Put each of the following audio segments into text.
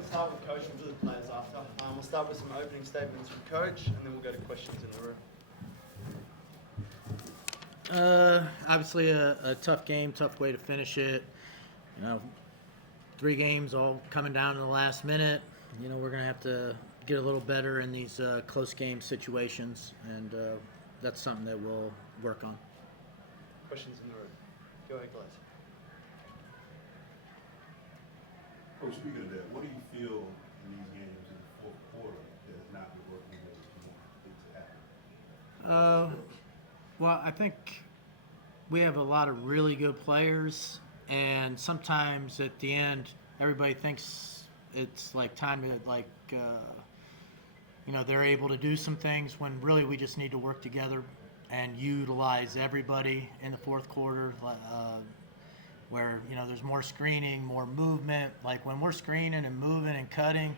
can start with Coach and do the players after. We'll start with some opening statements from Coach, and then we'll go to questions in the room. Obviously a tough game, tough way to finish it. 3 games all coming down to the last minute. We're going to have to get a little better in these close game situations, and that's something that we'll work on. Questions in the room. Go ahead, guys. Coach, speaking of that, what do you feel in these games in the fourth quarter that has not been working as you want it to happen? Well, I think we have a lot of really good players, and sometimes at the end, everybody thinks it's like time to they're able to do some things when really we just need to work together and utilize everybody in the fourth quarter. Where there's more screening, more movement. Like when we're screening and moving and cutting,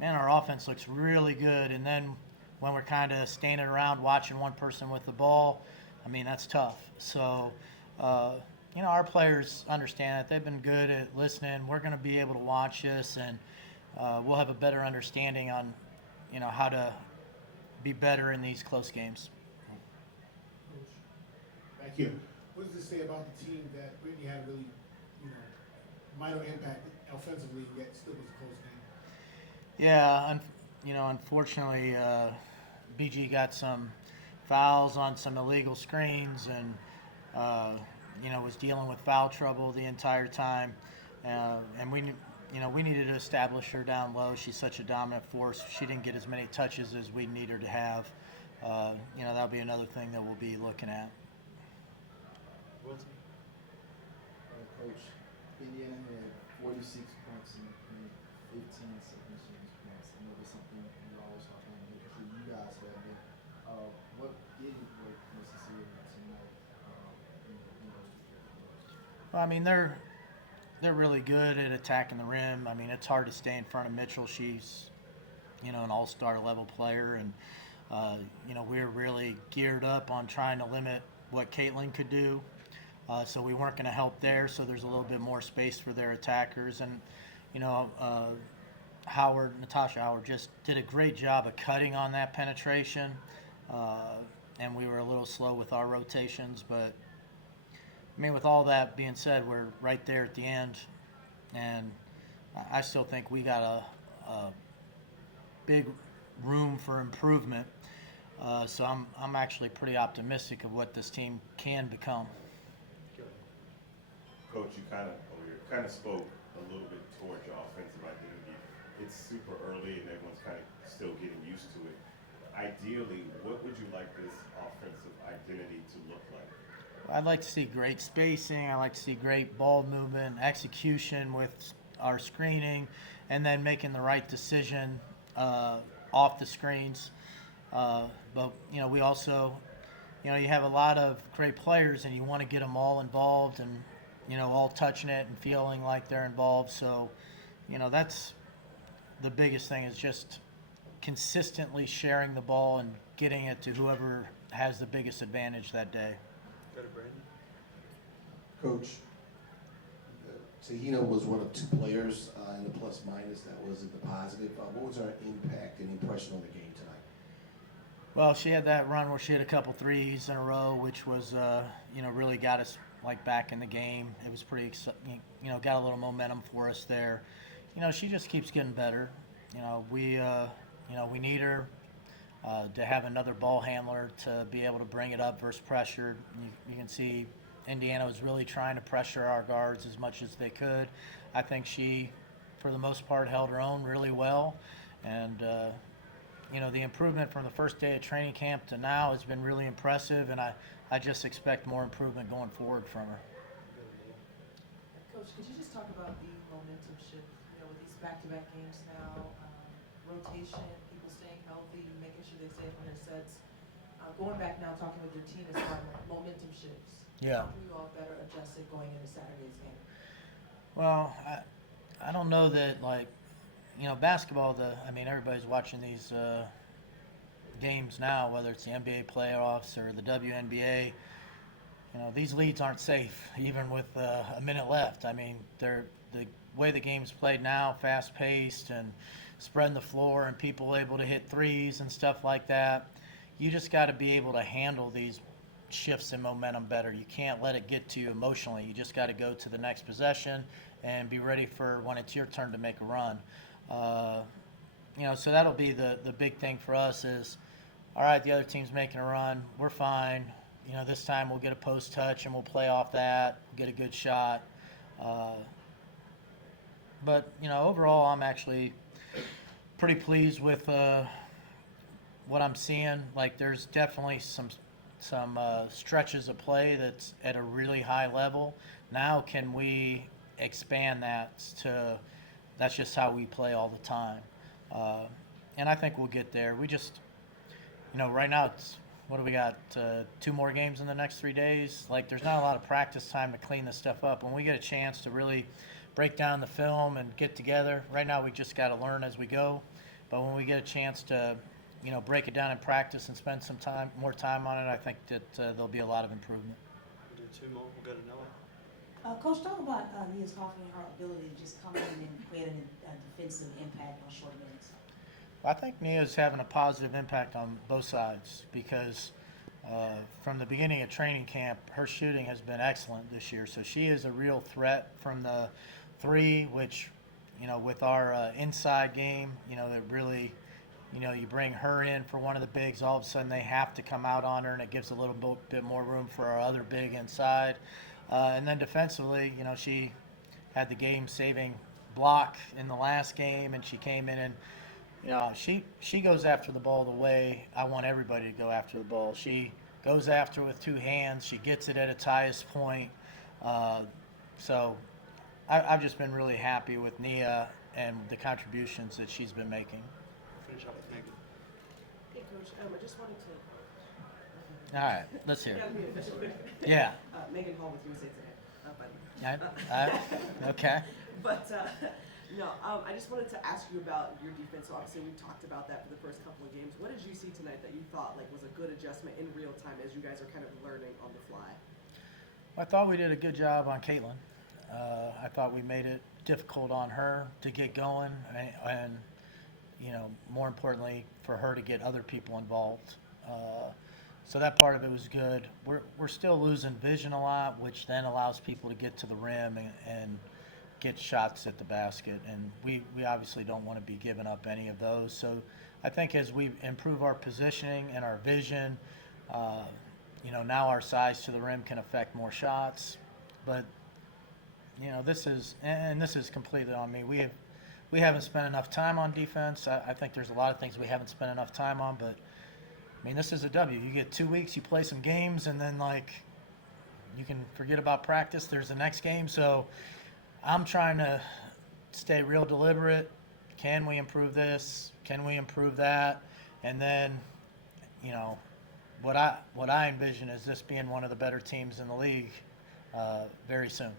man, our offense looks really good. And then when we're kind of standing around watching one person with the ball, I mean, that's tough. So, our players understand that. They've been good at listening. We're going to be able to watch this, and we'll have a better understanding on, how to be better in these close games. Thank you. What does this say about the team that Brittany had a really, minor impact offensively, yet still was a close game? Yeah, unfortunately, BG got some fouls on some illegal screens, and was dealing with foul trouble the entire time. And we needed to establish her down low. She's such a dominant force. She didn't get as many touches as we need her to have. That'll be another thing that we'll be looking at. Coach, Indiana had 46 points and 15 submissions points. I know that's something you always talk about, making sure you guys have it. What didn't work necessarily tonight? Well, I mean, they're really good at attacking the rim. I mean, it's hard to stay in front of Mitchell. She's, an all-star level player, and we're really geared up on trying to limit what Caitlin could do. So we weren't going to help there, so there's a little bit more space for their attackers. And, Natasha Howard just did a great job of cutting on that penetration, and we were a little slow with our rotations. But, I mean, with all that being said, we're right there at the end, and I still think we got a big room for improvement. So I'm actually pretty optimistic of what this team can become. Coach, you kind of spoke a little bit towards your offensive identity. It's super early and everyone's kind of still getting used to it. Ideally, what would you like this offensive identity to look like? I'd like to see great spacing. I like to see great ball movement, execution with our screening, and then making the right decision off the screens. But we also, you have a lot of great players, and you want to get them all involved and all touching it and feeling like they're involved. So, that's the biggest thing, is just consistently sharing the ball and getting it to whoever has the biggest advantage that day. Go to Brandon. Coach, Tahina was one of 2 players in the plus-minus that was in the positive. What was her impact and impression on the game tonight? Well, she had that run where she had a couple threes in a row, which was, really got us back in the game. It was pretty, got a little momentum for us there. She just keeps getting better. We need her to have another ball handler to be able to bring it up versus pressure. You can see Indiana was really trying to pressure our guards as much as they could. I think she, for the most part, held her own really well. And, the improvement from the first day of training camp to now has been really impressive, and I just expect more improvement going forward from her. Coach, could you just talk about the momentum shift, with these back-to-back games now, rotation, people staying healthy, making sure they stay on their sets. Going back now, talking with your team as far as momentum shifts. Yeah. How can you all better adjust it going into Saturday's game? Well, I don't know that, basketball, everybody's watching these games now, whether it's the NBA playoffs or the WNBA. These leads aren't safe, even with a minute left. I mean, the way the game's played now, fast-paced and spreading the floor and people able to hit threes and stuff like that, you just got to be able to handle these shifts in momentum better. You can't let it get to you emotionally. You just got to go to the next possession and be ready for when it's your turn to make a run. So that'll be the big thing for us is, all right, the other team's making a run. We're fine. This time we'll get a post touch and we'll play off that, get a good shot. But overall, I'm actually pretty pleased with what I'm seeing. Like, there's definitely some stretches of play that's at a really high level. Now, can we expand that to that's just how we play all the time? And I think we'll get there. We just, right now it's, what do we got? 2 more games in the next 3 days. Like, there's not a lot of practice time to clean this stuff up. When we get a chance to really break down the film and get together, right now we just got to learn as we go. But when we get a chance to, break it down in practice and spend some more time on it, I think that there'll be a lot of improvement. We'll do 2 more. We'll go to Noah. Coach, talk about Nia's confidence in her ability to just come in and create a defensive impact on short minutes. I think Nia's having a positive impact on both sides because from the beginning of training camp, her shooting has been excellent this year. So she is a real threat from the 3, which, with our inside game, that really, you bring her in for one of the bigs, all of a sudden they have to come out on her, and it gives a little bit more room for our other big inside. And then defensively, she had the game-saving block in the last game, and she came in and, she goes after the ball the way I want everybody to go after the ball. She goes after it with 2 hands. She gets it at its highest point. So I've just been really happy with Nia and the contributions that she's been making. Finish up with Megan. Hey, Coach, I just wanted to. All right, let's hear You gotta be it. official. Yeah. Megan Hall with USA Today. Buddy. Okay. But no, I just wanted to ask you about your defense. So obviously, we talked about that for the first couple of games. What did you see tonight that you thought was a good adjustment in real time as you guys are kind of learning on the fly? I thought we did a good job on Caitlin. I thought we made it difficult on her to get going, and more importantly, for her to get other people involved. So that part of it was good. We're still losing vision a lot, which then allows people to get to the rim and get shots at the basket. And we obviously don't want to be giving up any of those. So I think as we improve our positioning and our vision, now our size to the rim can affect more shots. But this is completely on me. We haven't spent enough time on defense. I think there's a lot of things we haven't spent enough time on, but this is a W. You get 2 weeks, you play some games, and then you can forget about practice. There's the next game. So I'm trying to stay real deliberate. Can we improve this? Can we improve that? And then, what I envision is this being one of the better teams in the league very soon.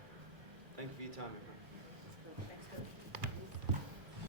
Thank you for your time.